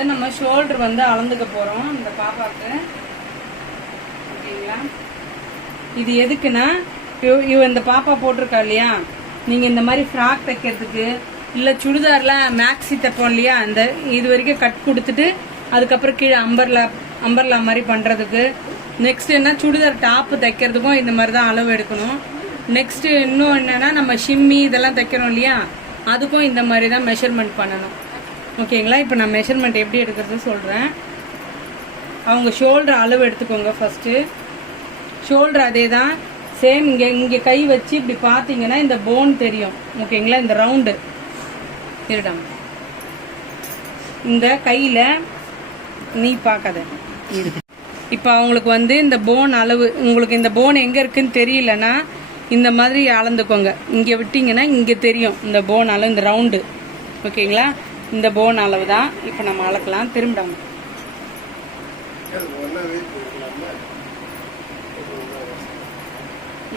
வந்து நம்ம ஷோல்டர் வந்து அளந்துக்க போகிறோம் இந்த பாப்பாவுக்கு. ஓகேங்களா? இது எதுக்குன்னா இந்த பாப்பா போட்டிருக்கா இல்லையா, நீங்கள் இந்த மாதிரி ஃப்ராக் தைக்கிறதுக்கு இல்லை சுடிதாரில் மேக்ஸி தைப்போம் இல்லையா, இந்த இது வரைக்கும் கட் கொடுத்துட்டு அதுக்கப்புறம் கீழே அம்பர்லா மாதிரி பண்ணுறதுக்கு, நெக்ஸ்ட் என்ன சுடிதார் டாப்பு தைக்கிறதுக்கும் இந்த மாதிரி தான் அளவு எடுக்கணும். நெக்ஸ்ட் இன்னும் என்னன்னா நம்ம ஷிம்மி இதெல்லாம் தைக்கிறோம் இல்லையா, அதுக்கும் இந்த மாதிரி தான் மெஷர்மெண்ட் பண்ணணும். ஓகேங்களா? இப்போ நான் மெஷர்மெண்ட் எப்படி எடுக்கிறது சொல்கிறேன். அவங்க ஷோல்டர் அளவு எடுத்துக்கோங்க ஃபஸ்ட்டு. ஷோல்டர் அதே தான் சேம். இங்கே கை வச்சு இப்படி பார்த்தீங்கன்னா இந்த போன் தெரியும். ஓகேங்களா? இந்த ரவுண்டு இருடாம். இந்த கையில் நீ பார்க்காத இரு. இப்போ அவங்களுக்கு வந்து இந்த போன் அளவு, உங்களுக்கு இந்த போன் எங்கே இருக்குன்னு தெரியலன்னா இந்த மாதிரி அளந்துக்கோங்க. இங்கே விட்டிங்கன்னா இங்கே தெரியும் இந்த போன் அளவு, இந்த ரவுண்டு. ஓகேங்களா? இந்த போன் அளவு தான் இப்போ நம்ம அளக்கலாம். திரும்பிடாம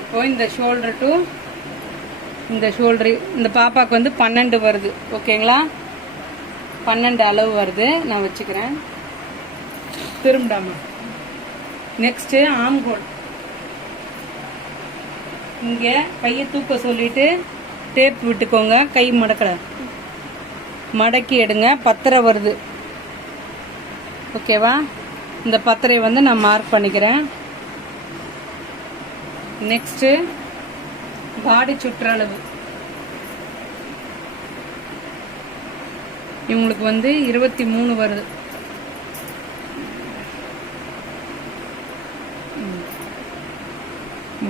இப்போ இந்த ஷோல்டர் டு இந்த ஷோல்டரு இந்த பாப்பாவுக்கு வந்து 12 வருது. ஓகேங்களா? 12 அளவு வருது. நான் வச்சுக்கிறேன். திரும்பிடாம நெக்ஸ்ட்டு ஆம் ஹோல். இங்கே கையை தூக்க சொல்லிட்டு டேப் விட்டுக்கோங்க. கை மடக்கி எடுங்க. 10 வருது. ஓகேவா? இந்த 10 வந்து நான் மார்க் பண்ணிக்கிறேன். நெக்ஸ்ட்டு பாடி சுற்றளவு இவங்களுக்கு வந்து 23 வருது.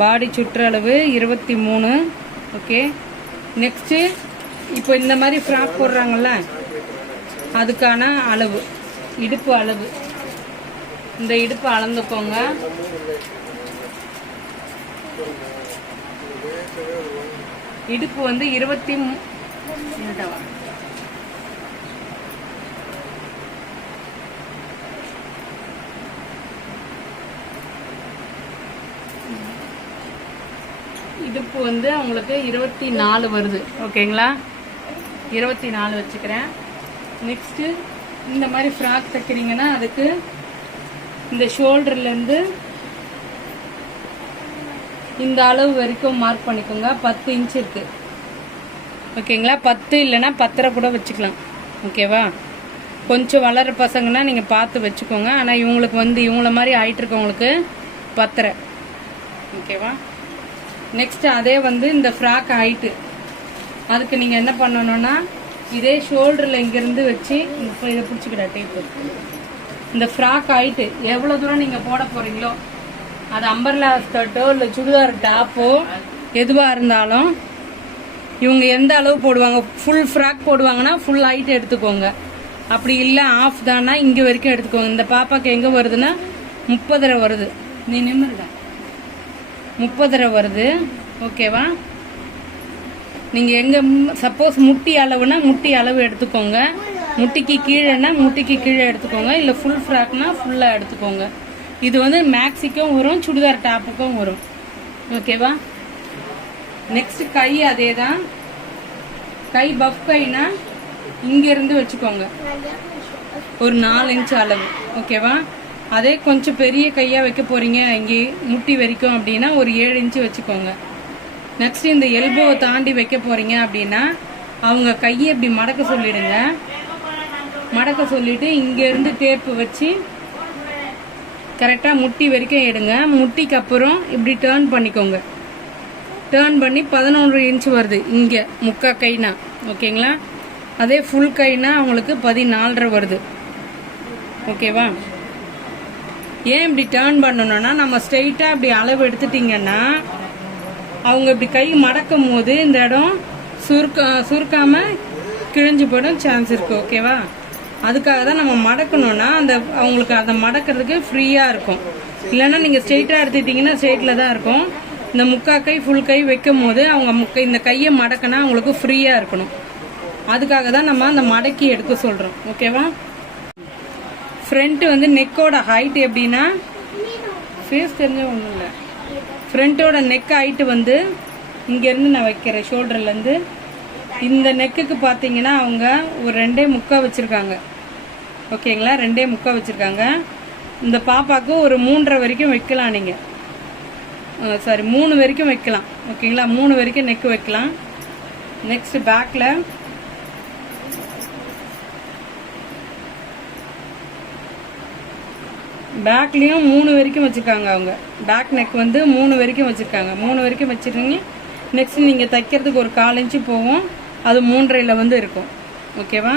பாடி சுற்றளவு 23. ஓகே. நெக்ஸ்ட்டு இப்போ இந்த மாதிரி ஃப்ராக் போடுறாங்கல்ல, அதுக்கான அளவு இடுப்பு அளவு. இந்த இடுப்பு அளந்துக்கோங்க. இடுப்பு வந்து 23. இடுப்பு வந்து அவங்களுக்கு 24 வருது. ஓகேங்களா? 24 வச்சுக்கிறேன். நெக்ஸ்ட்டு இந்த மாதிரி ஃப்ராக் தைக்கிறீங்கன்னா அதுக்கு இந்த ஷோல்டர்லேருந்து இந்த அளவு வரைக்கும் மார்க் பண்ணிக்கோங்க. 10 இன்ச் இருக்குது. ஓகேங்களா? 10 இல்லைன்னா 10 கூட வச்சுக்கலாம். ஓகேவா? கொஞ்சம் வளர பசங்கன்னா நீங்கள் பார்த்து வச்சுக்கோங்க. ஆனால் இவங்களுக்கு வந்து இவங்கள மாதிரி ஆகிட்டு இருக்கவங்களுக்கு 10. ஓகேவா? நெக்ஸ்ட் அதே வந்து இந்த ஃப்ராக் ஹைட்டு, அதுக்கு நீங்கள் என்ன பண்ணணும்னா இதே ஷோல்டரில் இங்கேருந்து வச்சு இதை பிடிச்சிக்கிட டேப்பு. இந்த ஃப்ராக் ஹைட்டு எவ்வளோ தூரம் நீங்கள் போட போகிறீங்களோ, அது அம்பர்லா ஸ்கர்ட்டோ இல்லை சுடிதார் டாப்போ எதுவாக இருந்தாலும் இவங்க எந்த அளவு போடுவாங்க, ஃபுல் ஃப்ராக் போடுவாங்கன்னா ஃபுல் ஹைட் எடுத்துக்கோங்க. அப்படி இல்லை ஆஃப் தானா இங்கே வரைக்கும் எடுத்துக்கோங்க. இந்த பாப்பாக்கு எங்கே வருதுன்னா 30 வருது. நீ நிமிருடா. 30 வருது. ஓகேவா? நீங்கள் எங்கே சப்போஸ் முட்டி அளவுனா முட்டி அளவு எடுத்துக்கோங்க. முட்டிக்கு கீழேன்னா முட்டிக்கு கீழே எடுத்துக்கோங்க. இல்லை ஃபுல் ஃப்ராக்னா ஃபுல்லாக எடுத்துக்கோங்க. இது வந்து மேக்ஸிக்கும் வரும், சுடிதார் டாப்புக்கும் வரும். ஓகேவா? நெக்ஸ்ட் கை அதே தான். கை பஃப் கைனா இங்கேருந்து வச்சுக்கோங்க ஒரு 4 இன்ச் அளவு. ஓகேவா? அதே கொஞ்சம் பெரிய கையாக வைக்க போகிறீங்க இங்கே முட்டி வரைக்கும் அப்படின்னா ஒரு 7 இன்ச்சு வச்சுக்கோங்க. நெக்ஸ்ட் இந்த எல்போவை தாண்டி வைக்க போகிறீங்க அப்படின்னா அவங்க கையை இப்படி மடக்க சொல்லிடுங்க. மடக்க சொல்லிவிட்டு இங்கேருந்து டேப்பு வச்சு கரெக்டாக முட்டி வரைக்கும் எடுங்க. முட்டிக்கு அப்புறம் இப்படி டேர்ன் பண்ணிக்கோங்க. டேர்ன் பண்ணி 11 இன்ச்சு வருது இங்கே முக்கா கைனா. ஓகேங்களா? அதே ஃபுல் கைனா அவங்களுக்கு 14 வருது. ஓகேவா? ஏன் இப்படி டேர்ன் பண்ணணும்னா நம்ம ஸ்ட்ரெயிட்டாக இப்படி அளவு எடுத்துட்டிங்கன்னா அவங்க இப்படி கை மடக்கும் போது இந்த இடம் சுருக்காமல் கிழிஞ்சு போயிடும் சான்ஸ் இருக்குது. ஓகேவா? அதுக்காக தான் நம்ம மடக்கணும்னா அந்த அவங்களுக்கு அதை மடக்கிறதுக்கு ஃப்ரீயாக இருக்கும். இல்லைன்னா நீங்கள் ஸ்ட்ரெயிட்டாக எடுத்துட்டிங்கன்னா ஸ்ட்ரெயிட்டில் தான் இருக்கும். இந்த முக்கா கை ஃபுல் கை வைக்கும் போது அவங்க இந்த கையை மடக்கினா அவங்களுக்கு ஃப்ரீயாக இருக்கணும். அதுக்காக தான் நம்ம அந்த மடக்கி எடுக்க சொல்கிறோம். ஓகேவா? ஃப்ரண்ட்டு வந்து நெக்கோட ஹைட் எப்படின்னா ஃபேஸ் தெரிஞ்ச ஒன்றும் இல்லை. ஃப்ரண்ட்டோட நெக் ஹைட்டு வந்து இங்கேருந்து நான் வைக்கிறேன். ஷோல்டர்லேருந்து இந்த நெக்குக்கு பார்த்தீங்கன்னா அவங்க ஒரு 2.25 வச்சுருக்காங்க. ஓகேங்களா, 2.75 வச்சுருக்காங்க. இந்த பாப்பாவுக்கு ஒரு 3.5 வரைக்கும் வைக்கலாம் நீங்கள். சாரி 3 வரைக்கும் வைக்கலாம். ஓகேங்களா, 3 வரைக்கும் நெக் வைக்கலாம். நெக்ஸ்ட் பேக்கில் பேக்லேயும் 3 வரைக்கும் வச்சுருக்காங்க. அவங்க பேக் நெக் வந்து 3 வரைக்கும் வச்சுருக்காங்க. 3 வரைக்கும் வச்சுருங்க. நெக்ஸ்ட் நீங்கள் தைக்கிறதுக்கு ஒரு 1/4 இன்ச்சு போகும், அது 3.5 வந்து இருக்கும். ஓகேவா?